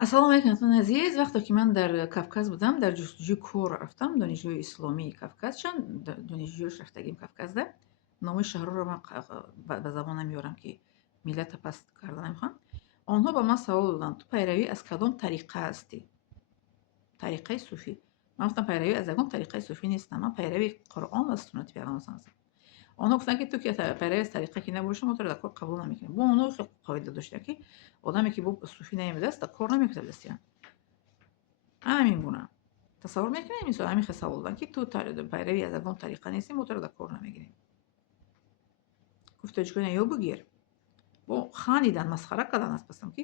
ассалому алайкум дӯстони азиз. Вақте ки ман дар Кавказ будам, дар ҷустуҷӯи кор рафтам, донишгоҳи исломии Кавказчан, донишҷӯёш рафтагим Кавказда. Номи шаҳрҳоро ман ба забон намеорам, ки миллата паст карда намехоҳам. Онҳо ба ман савол доданд: ту пайравӣ аз кадом тариқа ҳастӣ? Тариқаи суфӣ. Ман гуфтам пайравӣ аз ягон тариқаи суфӣ нестам. Ман пайрави Қуръон ва суннати пайғамбар ҳастам. онҳо гуфтанд, ки ту ки пайрави аз тариқа ки набошӣ, мо туро дар кор қабул намекунем. Бо онҳо хеле қоида доштанд, ки одаме ки бо суфӣ наомадааст, дар кор намекунад дастиан. ҳамин гуна. Тасаввур мекунед мисол ҳамин хел савол доданд, ки ту пайрави аз ягон тариқа нестӣ, мо туро дар кор намегирем. гуфт ҷоина ё бигир. бо хандидан, масхара кардан аз пасам, ки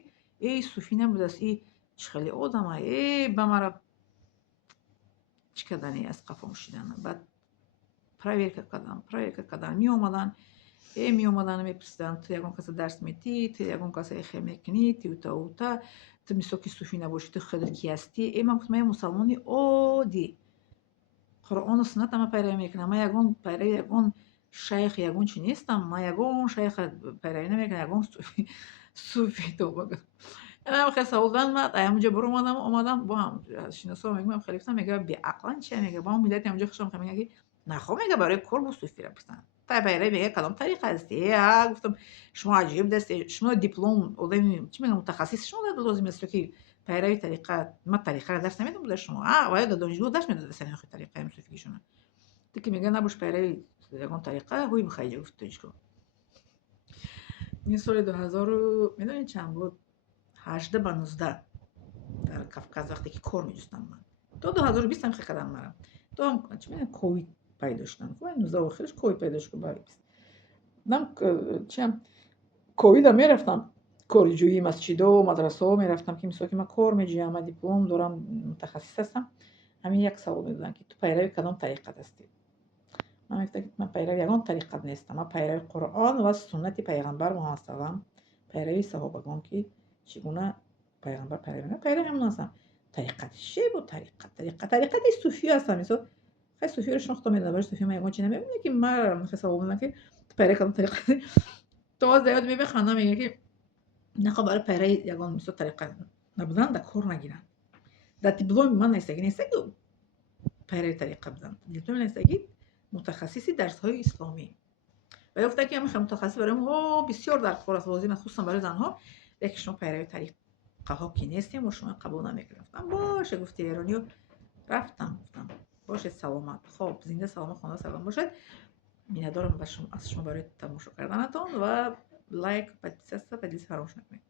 суфӣ набудааст, чӣ хеле одама, ба мара чӣ кардани аз қафом шидан. Баъд проверка кардан, меомадан мепурсиданд: ту ягон каса дарс метӣ, ту ягон каса хел мекунӣ, ту ту мисол ки суфӣ набошӣ, ту худат ки ҳастӣ? Ман гуфтам: ман мусалмони оддӣ, Қуръону суннатам ман пайравӣ мекунам. Ман ягон пайрави ягон шайх ягон чӣ нестам. Ман ягон шайха пайравӣ намекунам, ягон суфӣ тобага. хеле савол доданд. Ман ҳамонҷо омадам, бо ҳам шиносо мегӯям, хеле гуфтам, мегӯяд беақлан чия мегӯяд. Ба ҳамон миллати ҳамонҷо хушам мегӯяд, ки нахо, мегӯяд барои кор бо суфӣ пурсанд. Пайравӣ мегӯяд кадом тариқа ҳастӣ? Гуфтам, шумо аҷиб даст, шумо диплом одами чӣ мегӯям мутахассис шумо лозим аст, ки пайрави тариқа. Ман тариқаро дарс намедодам буда шумо. Вале дар донишгоҳ дарс медодастанд охир тариқаи суфигишона. Ту ки мегӯяд набош пайрави ягон тариқа, ҳуй бихайҷа, гуфт тоҷико. ин соли 2000 медонед чанд буд? 18 ба 19 дар Кавказ вақте ки кор меҷустам ман. То 2020 ҳам хел қадам марам. То ҳам чӣ мегӯям ковид пайдо шудам. 19 охириш ковид пайдо шуд. Дам чиам ковидам мерафтам кориҷӯи масҷидо, мадрасаҳо мерафтам, ки мисол ки ман кор меҷӯям, ман диплом дорам, мутахассис ҳастам. Ҳамин як савол медоданд, ки ту пайрави кадом тариқат ҳастӣ? Ман мегуфтам, ки ман пайрави ягон тариқат нестам. Ман пайрави Қуръон ва суннати пайғамбар Муҳаммад саллаллоҳу алайҳи ва саллам, пайрави саҳобагон, ки чӣ гуна пайғамбар пайравӣ мекунад, пайрави ҳамон ҳастам. Тариқати чӣ бу тариқат? Тариқати суфӣ ҳастам. Мисол хай суфиро шунохта медонам, вале суфӣ ман ягон чиз намедонам, ки ман хел савол медоданд, ки ту пайрави кадом тариқа ҳастӣ? То аз зиёд мебихандам, мегӯям, ки нахо барои пайрави ягон мисол тариқа набудан дар кор нагиранд. Дар дипломи ман нестагӣ пайрави тариқа будан. Дипломи нестагӣ мутахассиси дарсҳои исломӣ. Вале гуфтанд, ки ҳамин хел мутахассис барои мо бисёр дар кор аст, лозим аст, хусусан барои занҳо. Лекин шумо пайрави тариқаҳо ки нестем, мо шумо қабул намекунем. Гуфтам, боше, гуфти эрониё. Рафтам, гуфтам, бошед саломат. Хоб, зинда саломат, хона салом бошед. Миннатдорам аз шумо барои тамошо карданатон ва лайк, подписаться, поделиться фаромӯш накунед.